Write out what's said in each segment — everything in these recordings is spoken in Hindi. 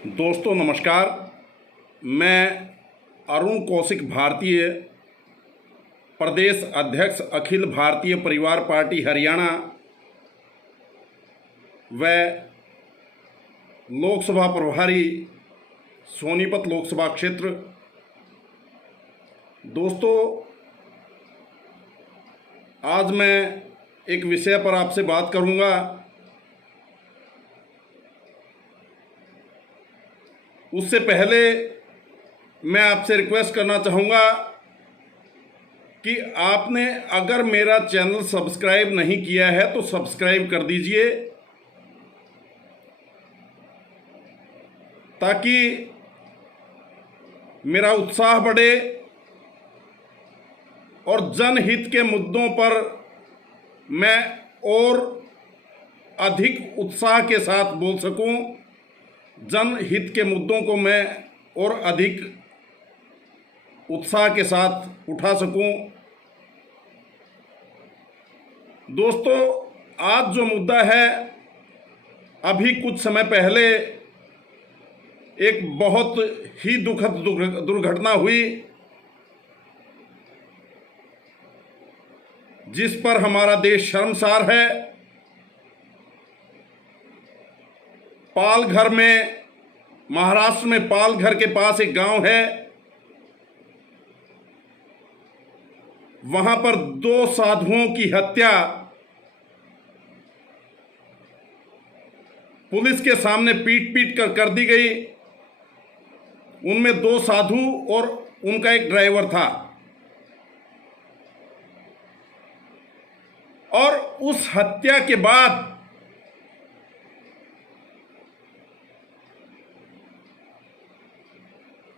दोस्तों नमस्कार। मैं अरुण कौशिक, भारतीय प्रदेश अध्यक्ष, अखिल भारतीय परिवार पार्टी हरियाणा व लोकसभा प्रभारी सोनीपत लोकसभा क्षेत्र। दोस्तों, आज मैं एक विषय पर आपसे बात करूंगा। उससे पहले मैं आपसे रिक्वेस्ट करना चाहूँगा कि आपने अगर मेरा चैनल सब्सक्राइब नहीं किया है तो सब्सक्राइब कर दीजिए, ताकि मेरा उत्साह बढ़े और जनहित के मुद्दों पर मैं और अधिक उत्साह के साथ बोल सकूं, जनहित के मुद्दों को मैं और अधिक उत्साह के साथ उठा सकूं। दोस्तों, आज जो मुद्दा है, अभी कुछ समय पहले एक बहुत ही दुखद दुर्घटना हुई, जिस पर हमारा देश शर्मसार है। पालघर में, महाराष्ट्र में पालघर के पास एक गांव है, वहां पर 2 साधुओं की हत्या पुलिस के सामने पीट पीट कर दी गई। उनमें 2 साधु और उनका एक ड्राइवर था। और उस हत्या के बाद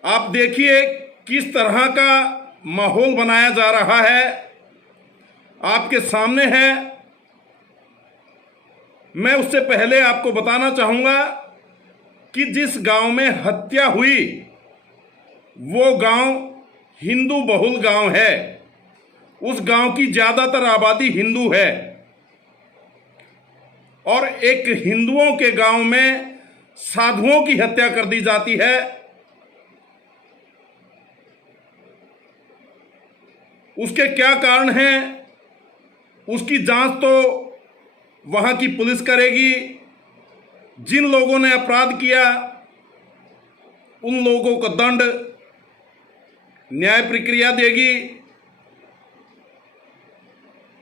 आप देखिए किस तरह का माहौल बनाया जा रहा है, आपके सामने है। मैं उससे पहले आपको बताना चाहूंगा कि जिस गांव में हत्या हुई वो गांव हिंदू बहुल गांव है। उस गांव की ज्यादातर आबादी हिंदू है और एक हिंदुओं के गांव में साधुओं की हत्या कर दी जाती है। उसके क्या कारण हैं, उसकी जांच तो वहां की पुलिस करेगी। जिन लोगों ने अपराध किया उन लोगों को दंड न्याय प्रक्रिया देगी।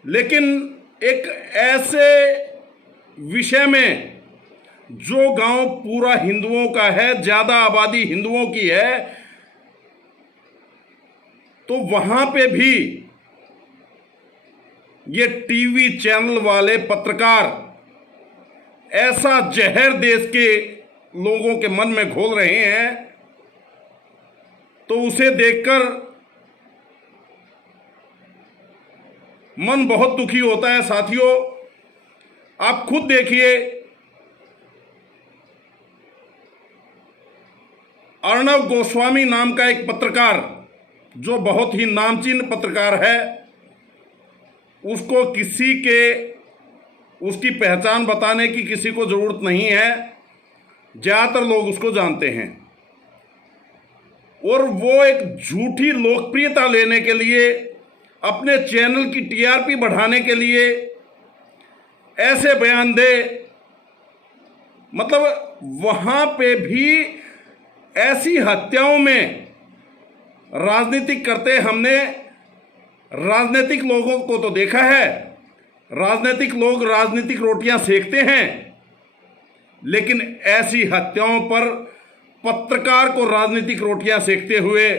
लेकिन एक ऐसे विषय में जो गांव पूरा हिंदुओं का है, ज्यादा आबादी हिंदुओं की है, तो वहां पे भी ये टीवी चैनल वाले पत्रकार ऐसा जहर देश के लोगों के मन में घोल रहे हैं, तो उसे देखकर मन बहुत दुखी होता है। साथियों, आप खुद देखिए, अर्णव गोस्वामी नाम का एक पत्रकार, जो बहुत ही नामचीन पत्रकार है, उसको उसकी पहचान बताने की किसी को जरूरत नहीं है। ज्यादातर लोग उसको जानते हैं और वो एक झूठी लोकप्रियता लेने के लिए, अपने चैनल की टीआरपी बढ़ाने के लिए ऐसे बयान दे। मतलब वहां पे भी ऐसी हत्याओं में राजनीतिक करते हमने राजनीतिक लोगों को तो देखा है। राजनीतिक लोग राजनीतिक रोटियां सेकते हैं, लेकिन ऐसी हत्याओं पर पत्रकार को राजनीतिक रोटियां सेकते हुए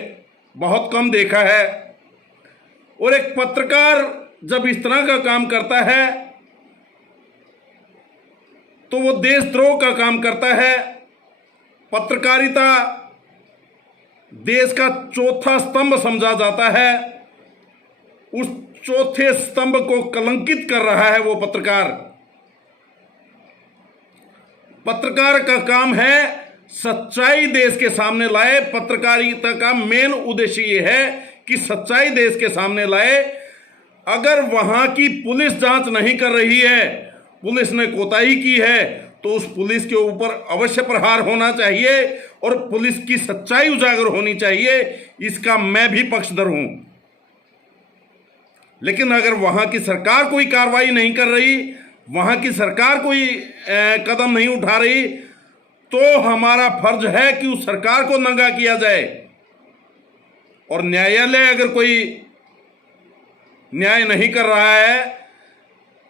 बहुत कम देखा है। और एक पत्रकार जब इस तरह का काम करता है तो वो देशद्रोह का काम करता है। पत्रकारिता देश का चौथा स्तंभ समझा जाता है। उस चौथे स्तंभ को कलंकित कर रहा है वो पत्रकार। पत्रकार का काम है सच्चाई देश के सामने लाए। पत्रकारिता का मेन उद्देश्य ये है कि सच्चाई देश के सामने लाए। अगर वहां की पुलिस जांच नहीं कर रही है, पुलिस ने कोताही की है, तो उस पुलिस के ऊपर अवश्य प्रहार होना चाहिए और पुलिस की सच्चाई उजागर होनी चाहिए। इसका मैं भी पक्षधर हूं। लेकिन अगर वहां की सरकार कोई कार्रवाई नहीं कर रही, वहां की सरकार कोई कदम नहीं उठा रही, तो हमारा फर्ज है कि उस सरकार को नंगा किया जाए। और न्यायालय अगर कोई न्याय नहीं कर रहा है,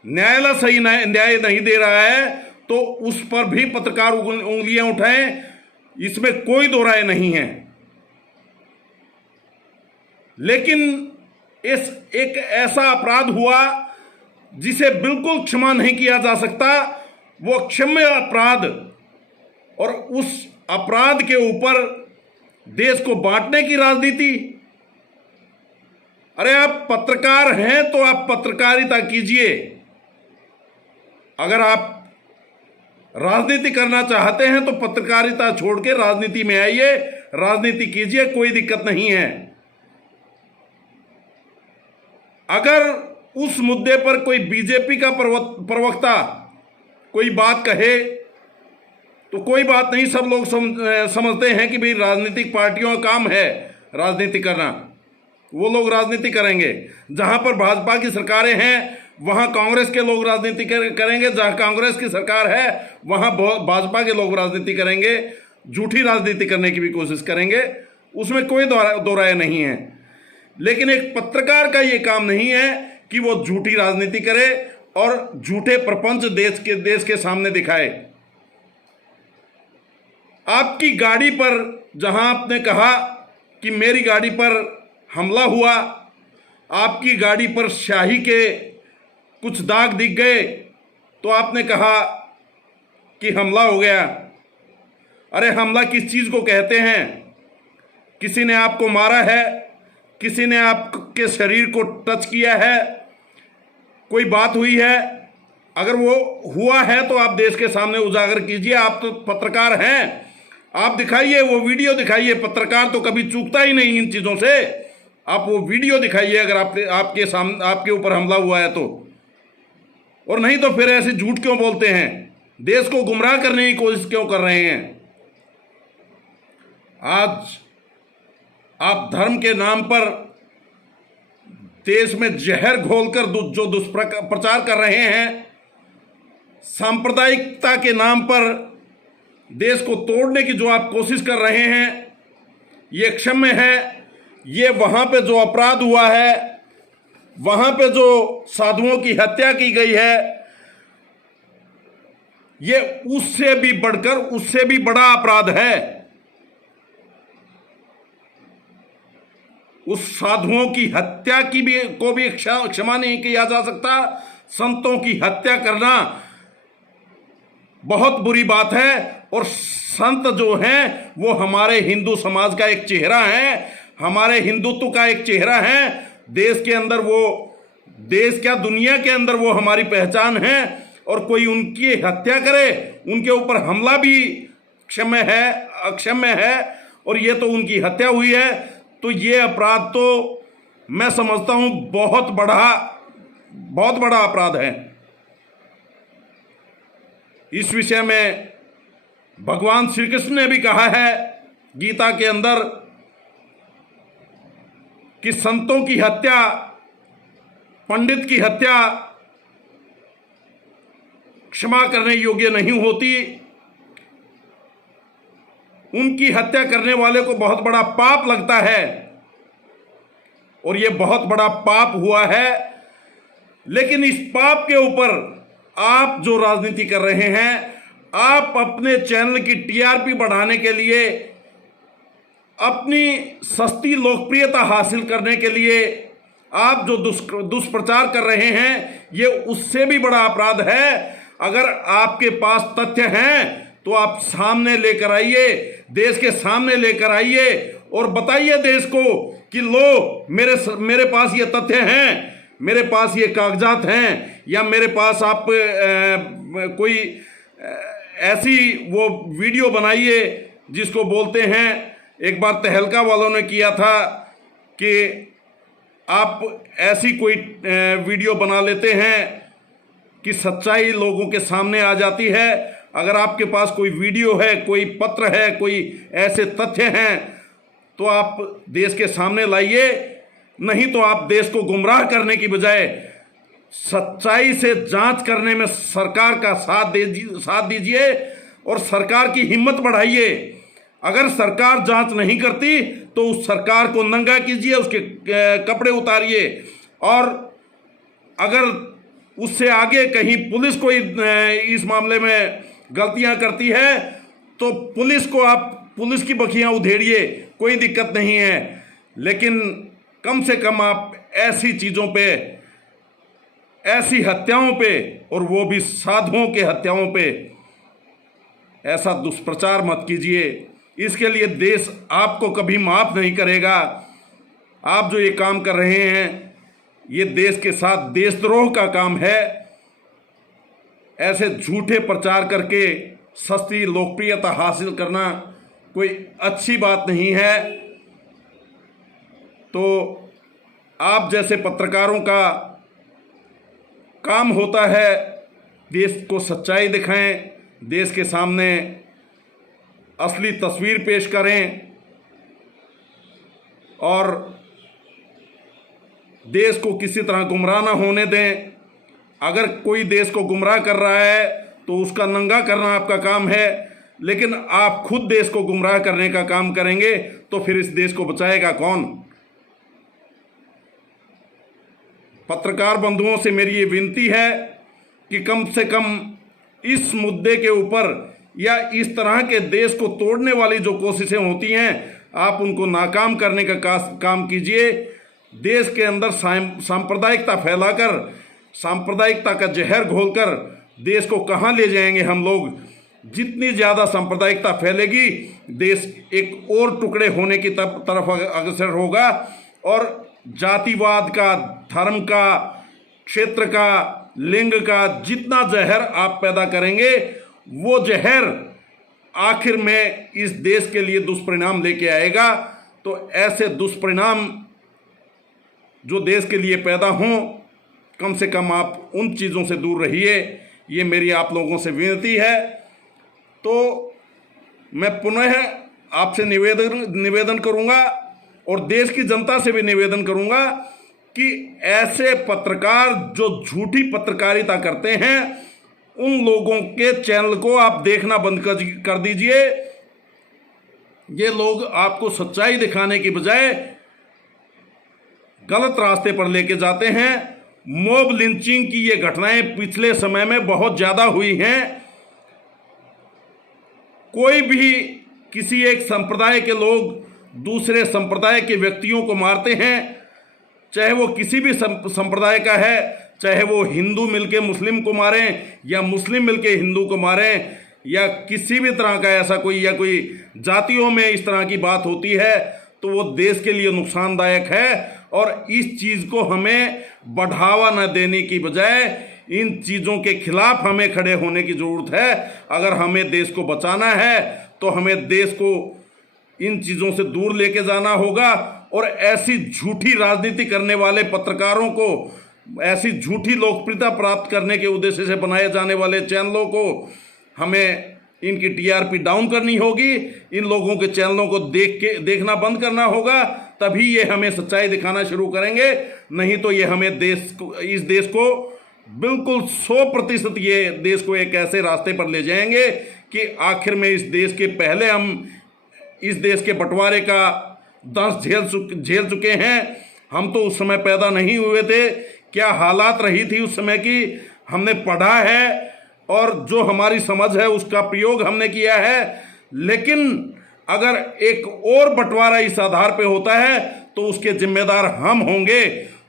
न्यायालय सही न्याय नहीं दे रहा है, तो उस पर भी पत्रकार उंगलियां उठाएं, इसमें कोई दो राय नहीं है। लेकिन एक ऐसा अपराध हुआ जिसे बिल्कुल क्षमा नहीं किया जा सकता, वो क्षम्य अपराध, और उस अपराध के ऊपर देश को बांटने की राजनीति। अरे आप पत्रकार हैं तो आप पत्रकारिता कीजिए। अगर आप राजनीति करना चाहते हैं तो पत्रकारिता छोड़ के राजनीति में आइए, राजनीति कीजिए, कोई दिक्कत नहीं है। अगर उस मुद्दे पर कोई बीजेपी का प्रवक्ता कोई बात कहे तो कोई बात नहीं, सब लोग समझते हैं कि भाई राजनीतिक पार्टियों का काम है राजनीति करना, वो लोग राजनीति करेंगे। जहां पर भाजपा की सरकारें हैं वहां कांग्रेस के लोग राजनीति करेंगे, जहां कांग्रेस की सरकार है वहां भाजपा के लोग राजनीति करेंगे, झूठी राजनीति करने की भी कोशिश करेंगे, उसमें कोई दो राय नहीं है। लेकिन एक पत्रकार का ये काम नहीं है कि वो झूठी राजनीति करे और झूठे प्रपंच देश के सामने दिखाए। आपकी गाड़ी पर जहां आपने कहा कि मेरी गाड़ी पर हमला हुआ, आपकी गाड़ी पर स्याही के कुछ दाग दिख गए, तो आपने कहा कि हमला हो गया। अरे हमला किस चीज को कहते हैं? किसी ने आपको मारा है, किसी ने आपके शरीर को टच किया है, कोई बात हुई है? अगर वो हुआ है तो आप देश के सामने उजागर कीजिए। आप तो पत्रकार हैं, आप दिखाइए, वो वीडियो दिखाइए। पत्रकार तो कभी चूकता ही नहीं इन चीजों से। आप वो वीडियो दिखाइए अगर आपके ऊपर हमला हुआ है तो। और नहीं तो फिर ऐसे झूठ क्यों बोलते हैं? देश को गुमराह करने की कोशिश क्यों कर रहे हैं? आज आप धर्म के नाम पर देश में जहर घोलकर जो दुष्प्रचार कर रहे हैं, सांप्रदायिकता के नाम पर देश को तोड़ने की जो आप कोशिश कर रहे हैं, ये क्षम्य है। ये वहां पे जो अपराध हुआ है, वहां पे जो साधुओं की हत्या की गई है, ये उससे भी बढ़कर, उससे भी बड़ा अपराध है। उस साधुओं की हत्या को भी क्षमा नहीं किया जा सकता। संतों की हत्या करना बहुत बुरी बात है। और संत जो हैं वो हमारे हिंदू समाज का एक चेहरा है, हमारे हिंदुत्व का एक चेहरा है। देश के अंदर वो, देश क्या दुनिया के अंदर वो हमारी पहचान है। और कोई उनकी हत्या करे, उनके ऊपर हमला भी क्षम्य है, अक्षम्य है। और ये तो उनकी हत्या हुई है, तो ये अपराध तो मैं समझता हूं बहुत बड़ा अपराध है। इस विषय में भगवान श्री कृष्ण ने भी कहा है गीता के अंदर कि संतों की हत्या, पंडित की हत्या क्षमा करने योग्य नहीं होती। उनकी हत्या करने वाले को बहुत बड़ा पाप लगता है, और यह बहुत बड़ा पाप हुआ है। लेकिन इस पाप के ऊपर आप जो राजनीति कर रहे हैं, आप अपने चैनल की टीआरपी बढ़ाने के लिए, अपनी सस्ती लोकप्रियता हासिल करने के लिए आप जो दुष्प्रचार कर रहे हैं, ये उससे भी बड़ा अपराध है। अगर आपके पास तथ्य हैं तो आप सामने लेकर आइए, देश के सामने लेकर आइए और बताइए देश को कि लो, मेरे पास ये तथ्य हैं, मेरे पास ये कागजात हैं, या मेरे पास आप कोई ऐसी वो वीडियो बनाइए जिसको बोलते हैं, एक बार तहलका वालों ने किया था कि आप ऐसी कोई वीडियो बना लेते हैं कि सच्चाई लोगों के सामने आ जाती है। अगर आपके पास कोई वीडियो है, कोई पत्र है, कोई ऐसे तथ्य हैं तो आप देश के सामने लाइए, नहीं तो आप देश को गुमराह करने की बजाय सच्चाई से जांच करने में सरकार का साथ दीजिए और सरकार की हिम्मत बढ़ाइए। अगर सरकार जांच नहीं करती तो उस सरकार को नंगा कीजिए, उसके कपड़े उतारिए, और अगर उससे आगे कहीं पुलिस कोई इस मामले में गलतियां करती है तो पुलिस को आप पुलिस की बखियां उधेड़िए, कोई दिक्कत नहीं है। लेकिन कम से कम आप ऐसी चीज़ों पे, ऐसी हत्याओं पे, और वो भी साधुओं के हत्याओं पे ऐसा दुष्प्रचार मत कीजिए। इसके लिए देश आपको कभी माफ़ नहीं करेगा। आप जो ये काम कर रहे हैं ये देश के साथ देशद्रोह का काम है। ऐसे झूठे प्रचार करके सस्ती लोकप्रियता हासिल करना कोई अच्छी बात नहीं है। तो आप जैसे पत्रकारों का काम होता है देश को सच्चाई दिखाएं, देश के सामने असली तस्वीर पेश करें और देश को किसी तरह गुमराह ना होने दें। अगर कोई देश को गुमराह कर रहा है तो उसका नंगा करना आपका काम है, लेकिन आप खुद देश को गुमराह करने का काम करेंगे तो फिर इस देश को बचाएगा कौन? पत्रकार बंधुओं से मेरी ये विनती है कि कम से कम इस मुद्दे के ऊपर या इस तरह के देश को तोड़ने वाली जो कोशिशें होती हैं आप उनको नाकाम करने का काम कीजिए। देश के अंदर सांप्रदायिकता फैलाकर, सांप्रदायिकता का जहर घोलकर देश को कहाँ ले जाएंगे हम लोग? जितनी ज़्यादा सांप्रदायिकता फैलेगी देश एक और टुकड़े होने की तरफ अग्रसर होगा, और जातिवाद का, धर्म का, क्षेत्र का, लिंग का जितना जहर आप पैदा करेंगे वो जहर आखिर में इस देश के लिए दुष्परिणाम लेके आएगा। तो ऐसे दुष्परिणाम जो देश के लिए पैदा हों, कम से कम आप उन चीज़ों से दूर रहिए, ये मेरी आप लोगों से विनती है। तो मैं पुनः आपसे निवेदन करूंगा और देश की जनता से भी निवेदन करूंगा कि ऐसे पत्रकार जो झूठी पत्रकारिता करते हैं उन लोगों के चैनल को आप देखना बंद कर दीजिए। ये लोग आपको सच्चाई दिखाने की बजाय गलत रास्ते पर लेके जाते हैं। मॉब लिंचिंग की ये घटनाएं पिछले समय में बहुत ज़्यादा हुई हैं। कोई भी किसी एक संप्रदाय के लोग दूसरे संप्रदाय के व्यक्तियों को मारते हैं, चाहे वो किसी भी संप्रदाय का है, चाहे वो हिंदू मिलके मुस्लिम को मारें या मुस्लिम मिलके हिंदू को मारें, या किसी भी तरह का ऐसा कोई या कोई जातियों में इस तरह की बात होती है तो वो देश के लिए नुकसानदायक है। और इस चीज़ को हमें बढ़ावा न देने की बजाय इन चीज़ों के खिलाफ हमें खड़े होने की ज़रूरत है। अगर हमें देश को बचाना है तो हमें देश को इन चीज़ों से दूर लेके जाना होगा, और ऐसी झूठी राजनीति करने वाले पत्रकारों को, ऐसी झूठी लोकप्रियता प्राप्त करने के उद्देश्य से बनाए जाने वाले चैनलों को हमें इनकी टीआरपी डाउन करनी होगी। इन लोगों के चैनलों को देखना बंद करना होगा, तभी ये हमें सच्चाई दिखाना शुरू करेंगे। नहीं तो ये हमें इस देश को बिल्कुल 100% ये देश को एक ऐसे रास्ते पर ले जाएंगे कि आखिर में इस देश के पहले हम इस देश के बंटवारे का दंश झेल चुके हैं। हम तो उस समय पैदा नहीं हुए थे, क्या हालात रही थी उस समय की हमने पढ़ा है, और जो हमारी समझ है उसका प्रयोग हमने किया है। लेकिन अगर एक और बंटवारा इस आधार पे होता है तो उसके जिम्मेदार हम होंगे,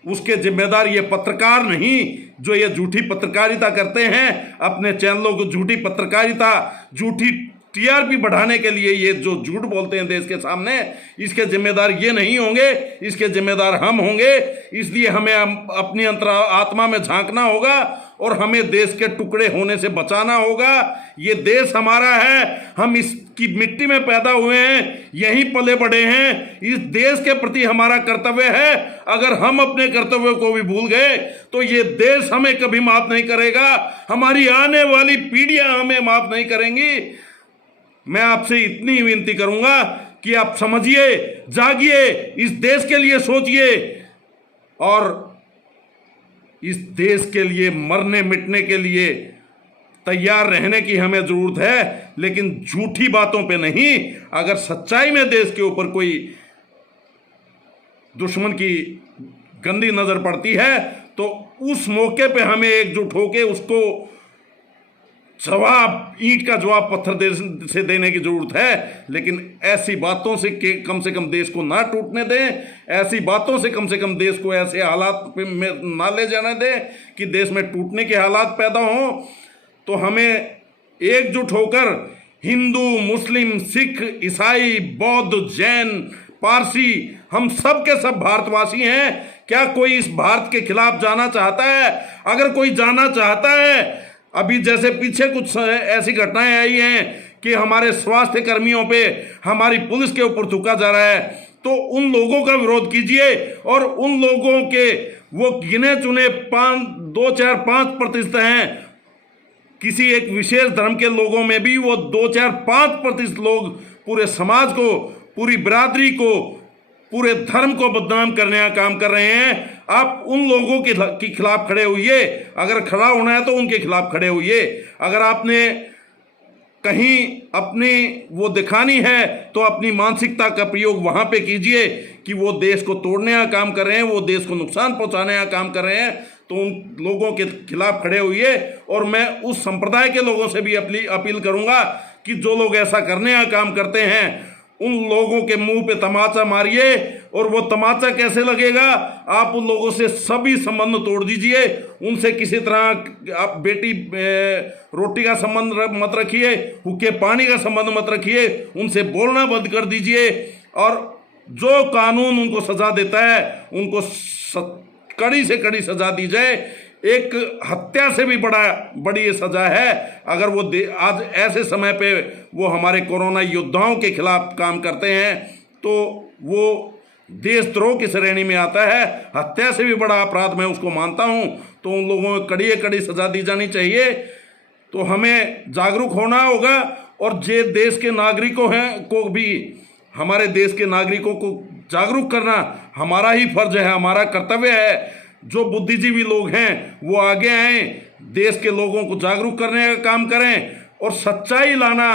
उसके जिम्मेदार ये पत्रकार नहीं जो ये झूठी पत्रकारिता करते हैं, अपने चैनलों को झूठी पत्रकारिता, झूठी टीआरपी बढ़ाने के लिए ये जो झूठ बोलते हैं देश के सामने, इसके जिम्मेदार ये नहीं होंगे, इसके जिम्मेदार हम होंगे। इसलिए हमें अपनी आत्मा में झांकना होगा और हमें देश के टुकड़े होने से बचाना होगा। ये देश हमारा है, हम इसकी मिट्टी में पैदा हुए हैं, यहीं पले बड़े हैं। इस देश के प्रति हमारा कर्तव्य है। अगर हम अपने कर्तव्य को भी भूल गए तो ये देश हमें कभी माफ नहीं करेगा, हमारी आने वाली पीढ़ियां हमें माफ नहीं करेंगी। मैं आपसे इतनी विनती करूंगा कि आप समझिए, जागिए, इस देश के लिए सोचिए और इस देश के लिए मरने मिटने के लिए तैयार रहने की हमें जरूरत है, लेकिन झूठी बातों पे नहीं। अगर सच्चाई में देश के ऊपर कोई दुश्मन की गंदी नजर पड़ती है तो उस मौके पे हमें एकजुट होकर उसको जवाब, ईंट का जवाब पत्थर से देने की जरूरत है। लेकिन ऐसी बातों से कम देश को ना टूटने दें, ऐसी बातों से कम देश को ऐसे हालात में ना ले जाने दें कि देश में टूटने के हालात पैदा हों। तो हमें एकजुट होकर हिंदू, मुस्लिम, सिख, ईसाई, बौद्ध, जैन, पारसी, हम सब के सब भारतवासी हैं। क्या कोई इस भारत के खिलाफ जाना चाहता है? अगर कोई जाना चाहता है, अभी जैसे पीछे कुछ ऐसी घटनाएं आई हैं कि हमारे स्वास्थ्य कर्मियों पे, हमारी पुलिस के ऊपर थूका जा रहा है, तो उन लोगों का विरोध कीजिए और उन लोगों के वो गिने चुने 2, 4, 5% हैं, किसी एक विशेष धर्म के लोगों में भी वो 2, 4, 5% लोग पूरे समाज को, पूरी बिरादरी को, पूरे धर्म को बदनाम करने का काम कर रहे हैं। आप उन लोगों के खिलाफ खड़े होइए। अगर खड़ा होना है तो उनके खिलाफ खड़े होइए। अगर आपने कहीं अपनी वो दिखानी है तो अपनी मानसिकता का प्रयोग वहां पे कीजिए कि वो देश को तोड़ने का काम कर रहे हैं, वो देश को नुकसान पहुंचाने का काम कर रहे हैं, तो उन लोगों के खिलाफ खड़े होइए। और मैं उस संप्रदाय के लोगों से भी अपील करूंगा कि जो लोग ऐसा करने का काम करते हैं उन लोगों के मुंह पे तमाचा मारिए। और वो तमाचा कैसे लगेगा? आप उन लोगों से सभी संबंध तोड़ दीजिए, उनसे किसी तरह आप बेटी रोटी का संबंध मत रखिए, हुक्के पानी का संबंध मत रखिए, उनसे बोलना बंद कर दीजिए। और जो कानून उनको सजा देता है उनको कड़ी से कड़ी सजा दी जाए। एक हत्या से भी बड़ी ये सजा है। अगर वो आज ऐसे समय पे वो हमारे कोरोना योद्धाओं के खिलाफ काम करते हैं तो वो देशद्रोह की श्रेणी में आता है। हत्या से भी बड़ा अपराध मैं उसको मानता हूं। तो उन लोगों को कड़ी सजा दी जानी चाहिए। तो हमें जागरूक होना होगा और जे देश के नागरिकों को भी, हमारे देश के नागरिकों को जागरूक करना हमारा ही फर्ज है, हमारा कर्तव्य है। जो बुद्धिजीवी लोग हैं वो आगे आए, देश के लोगों को जागरूक करने का काम करें और सच्चाई लाना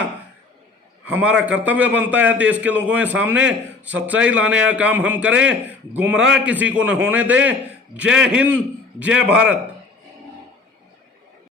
हमारा कर्तव्य बनता है। देश के लोगों के सामने सच्चाई लाने का काम हम करें, गुमराह किसी को न होने दें। जय हिंद, जय भारत।